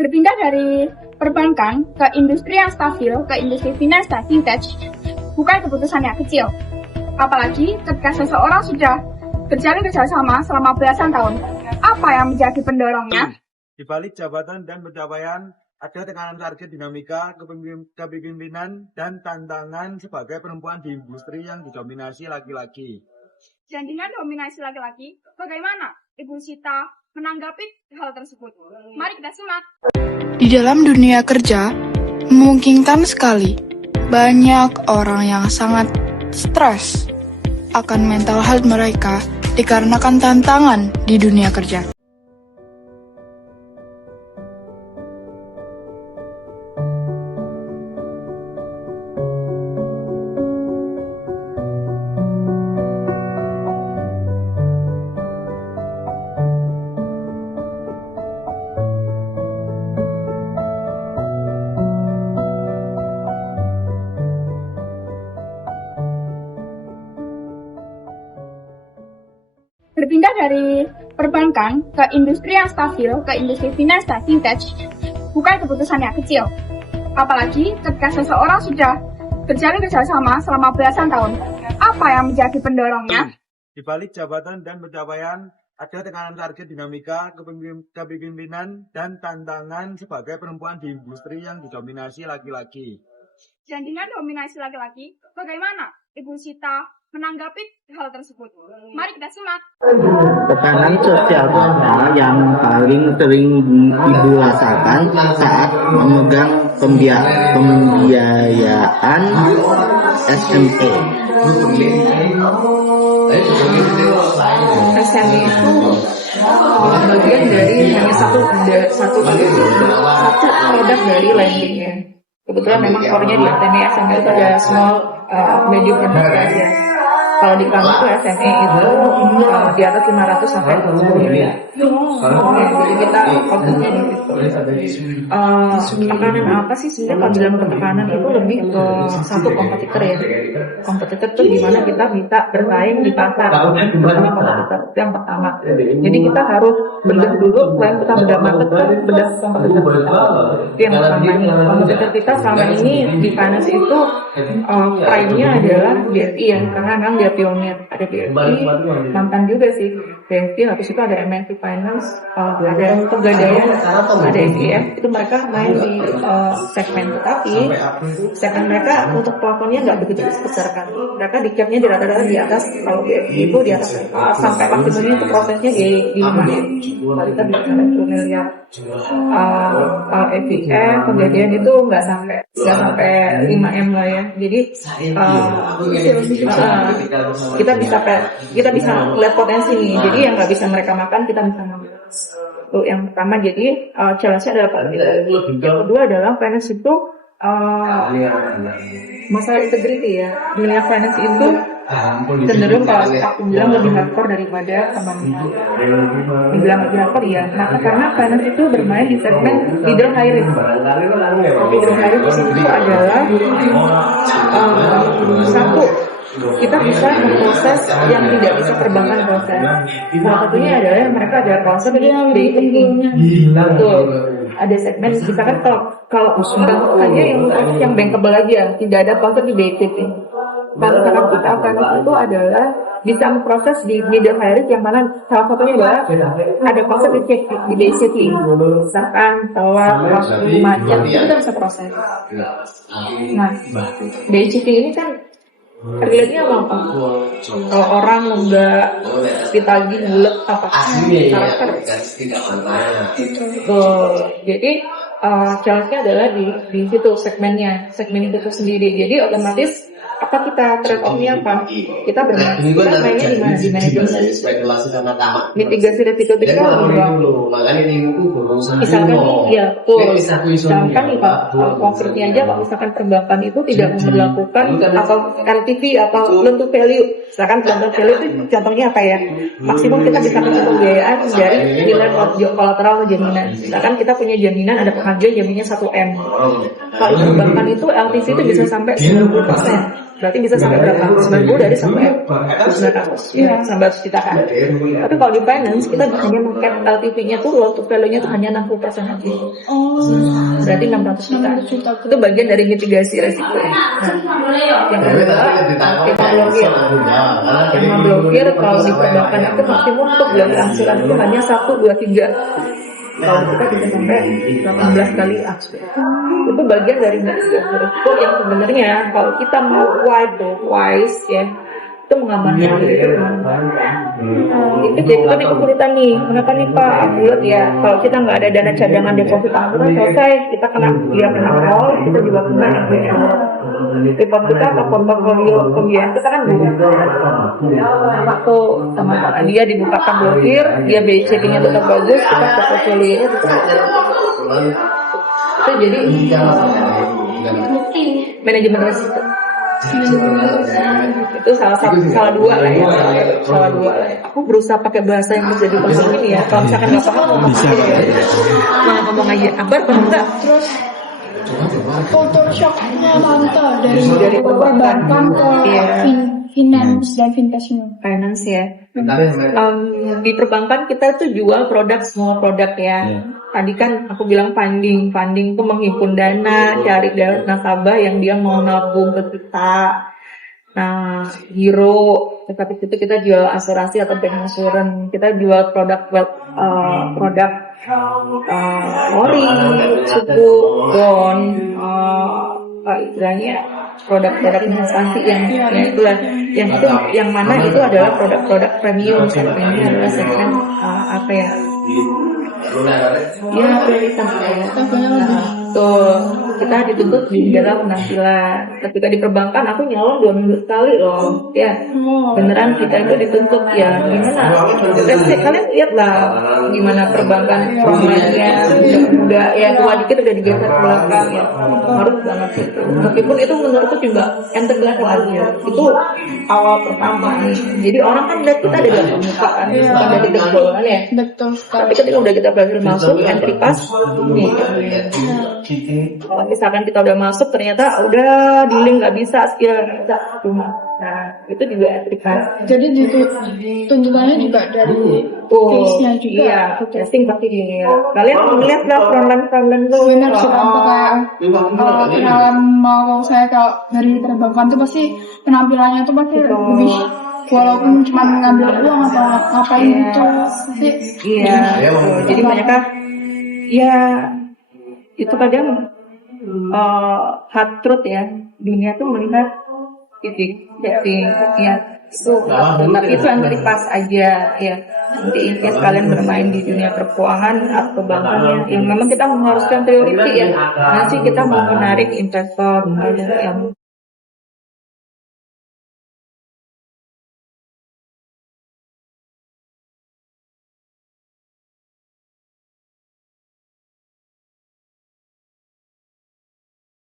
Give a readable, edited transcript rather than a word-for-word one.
Berpindah dari perbankan ke industri yang stabil, ke industri finance dan fintech, bukan keputusan yang kecil. Apalagi ketika seseorang sudah berjalin kerjasama selama belasan tahun. Apa yang menjadi pendorongnya? Di balik jabatan dan pencapaian, ada tekanan target, dinamika, kepemimpinan, dan tantangan sebagai perempuan di industri yang didominasi laki-laki. Dan dengan dominasi laki-laki, bagaimana Ibu Sita menanggapi hal tersebut? Mari kita simak. Di dalam dunia kerja, memungkinkan sekali banyak orang yang sangat stres akan mental health mereka dikarenakan tantangan di dunia kerja. Berpindah dari perbankan ke industri yang stabil, ke industri finance dan fintech, bukan keputusan yang kecil. Apalagi ketika seseorang sudah berjalin kerjasama selama belasan tahun. Apa yang menjadi pendorongnya? Di balik jabatan dan pencapaian, ada tekanan target, dinamika, kepemimpinan, dan tantangan sebagai perempuan di industri yang didominasi laki-laki. Dan dengan dominasi laki-laki, bagaimana Ibu Sita menanggapi hal tersebut? Mari kita simak. Tekanan sosial yang paling sering Ibu rasakan saat memegang pembiayaan SME. SME itu bagian dari hanya satu produk dari lendingnya. Kebetulan memang core-nya di SME itu ada small medium enterprise ya. Kalau di kami itu SME itu di atas 500 sampai 10 miliar. Jadi kita fokusnya di situ. Tekanan apa sih sebenarnya? Kalau bilang tekanan itu lebih ke satu kompetitor ya. Kompetitor itu gimana kita bisa bersaing di pasar bersama kompetitor, itu yang pertama. Jadi kita harus bedah dulu, selain kita bedah market, bedah kompetitor kita. Itu yang pertama. Kompetitor kita selama ini di finance itu prime-nya adalah BRI ya, karena memang dia pionir. Ada BRI, mantan juga sih BRI, habis itu ada MNC Finance, ada Pegadaian, ada SIF. Itu mereka main di segmen, tetapi segmen mereka untuk plafonnya nggak begitu besar kan. Mereka di cap-nya di rata-rata di atas, kalau BRI itu di atas sampai maksimumnya itu prosesnya di 5M. Kalau kita bisa 1 miliar. SIF, Pegadaian itu nggak sampai 5M lah ya. Jadi kita bisa lihat potensi nih. Jadi yang nggak bisa mereka makan kita bisa ngambil. Itu yang pertama. Jadi challenge-nya adalah yang kedua adalah finance itu masalah integrity ya. Dunia finance itu cenderung kalau aku bilang lebih hardcore daripada teman-teman. Dibilang lebih hardcore ya. Nah, karena finance itu bermain di segmen middle high risk. Middle high risk itu adalah satu, kita bisa memproses yang tidak bisa perbankan proses. Salah satunya adalah mereka ada konsep BI tinggi. Betul. Ada segmen, misalkan kalau bank saja yang bankable aja, tidak ada konsep di BI tinggi. Kalau kita akan itu adalah bisa memproses di middle high risk, yang mana salah satunya adalah ada konsep di BI tinggi. Misalkan telat waktu macet, kita bisa proses. Nah, BI tinggi ini kan relate-nya apa? Kalau orang nggak ditagih bulat apa karakter. Jadi challenge-nya adalah di situ segmen itu sendiri. Jadi otomatis apa kita trade off-nya apa? Kita mainnya di mana? Di manajemen. Mitigasi resiko kita misalkan ya betul. Misalkan nih Pak, konkretnya aja Pak, misalkan perbankan itu tidak memperlakukan atau LTV atau loan to value. Misalkan loan to value itu contohnya apa ya? Maksimum kita bisa kasih pembiayaan dari nilai kolateral atau jaminan. Misalkan kita punya jaminan, ada pengajuan jaminnya 1M. Kalau perbankan itu LTV itu bisa sampai 90%. berarti bisa sampai berapa? 90 dari sampai 900 ya, sampai 100 juta kan. Tapi kalau di finance kita hanya meng-cap LTV-nya tuh, loan to value-nya tuh hanya 60% aja. Berarti 600 juta. Itu bagian dari mitigasi resiko. Nah, yang kedua tema blokir kalau di perbankan itu maksimum untuk blokir angsuran itu hanya 1, 2, 3. Kalau kita bisa sampai 18 kali akses. Itu bagian dari mitigasi resiko yang sebenarnya kalau kita mau wise ya, itu mengamankan diri itu. Itu jadi kita nih kesulitan nih. Kenapa nih Pak? Bulat ya. Kalau kita nggak ada dana cadangan deposit angsuran selesai, kita kena roll, kita juga kena report kita atau portfolio pembiayaan kita kan waktu sama dia dibukakan blokir, dia BI checkingnya tetap bagus, kita portfolio-nya tetap. Itu jadi manajemen risiko. Itu salah dua lah ya. Aku berusaha pakai bahasa yang bisa dipahami ini ya. Kalau misalkan nggak paham ngomong aja ya. Ngomong aja. Akbar paham nggak? Terus culture shock-nya tante dari perbankan ke finance dan fintech ini. Finance ya. Di perbankan kita tuh jual produk, semua produk ya. Tadi kan aku bilang funding itu menghimpun dana, cari nasabah yang dia mau nabung ke kita. Nah, Hero, tapi itu kita jual asuransi atau bank insurance. Kita jual produk ori, suku, bond, istilahnya produk-produk investasi yang mana itu adalah produk-produk premium. Ini adalah segmen prioritas ya. Tuh, kita dituntut di dalam penampilan. Ketika di perbankan aku nyalon 2 minggu sekali loh. Ya, beneran kita itu dituntut ya. Gimana? Kalian lihat lah gimana perbankan formanya udah ya tua dikit udah digeser ke belakang ya. Harus banget itu. Meskipun itu menurutku juga entry level aja. Itu awal pertama nih. Jadi orang kan lihat kita dari belakang muka kan, bukan dari depan ya. Betul. Tapi ketika udah kita berhasil masuk entry pass nih. Kalau misalkan kita udah masuk ternyata udah di link nggak bisa cuma. Nah itu juga entry pass. Jadi tuntutannya juga dari face-nya juga. Iya, casting pasti dilihat. Kalian melihat lah frontline tuh. Benar sih tante, kayak kalau kenalan mau saya kalau dari perbankan tuh pasti penampilannya tuh pasti lebih, walaupun cuma ngambil uang atau ngapain gitu. Jadi mereka ya itu kadang hard truth ya, dunia tuh melihat titik ya itu, tapi itu entry pass aja ya. Nanti intinya kalian bermain di dunia perkeuangan atau perbankan yang memang kita mengharuskan priority ya. Nanti kita mau menarik investor yang